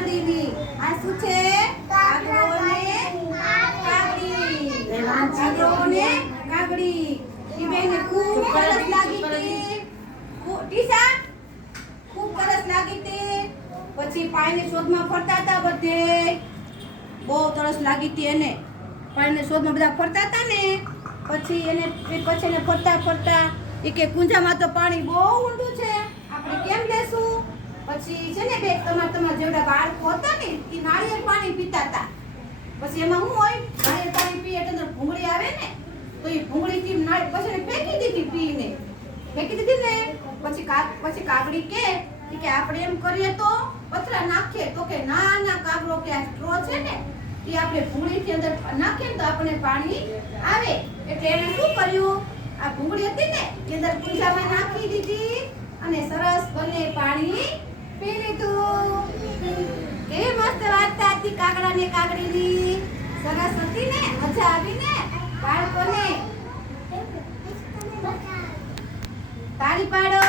કાગડીની આ શું છે? કાગડો. અને કાગડી કાગડો. કાગડી ઈ બેને ખૂબ સરસ લાગી હતી. ટીશા ખૂબ સરસ લાગી હતી. પછી પાણીની શોધમાં ફરતા હતા બધે. બહુ તરસ લાગી હતી એને. પાણીની શોધમાં બધા ફરતા હતા ને. પછી એને પછી એને ફરતા ફરતા એ કે કુંજામાં તો પાણી બહુ ઊંડું છે. આપણે કેમ લેશું પછી છે ને બે તમારા તમારા જેવડા બાળકો હતા ને, એ નાળિયેર પાણી પીતા હતા. પછી એમાં શું હોય? નાળિયેર પાણી પીએ એટલે અંદર ભૂંગળી આવે ને, તો એ ભૂંગળીથી નાળ પછી એને ફેંકી દીધી પીને. ફેંકી દીધી ને, પછી પછી કાગડી કે કે આપણે એમ કરીએ તો પથરા નાખીએ. તો કે ના ના, કાગડો કે આ સ્ટ્રો છે ને, એ આપણે ભૂંગળીથી અંદર નાખીએ તો આપણને પાણી આવે. એટલે એને શું કર્યું? આ ભૂંગળી હતી ને, એ અંદર પૂજામાં નાખી દીધી અને સરસ બંને પાણી હતી કાગડા ને કાગડીની સરસ હતી ને મજા આવી ને બાળકોને. તાળી પાડો.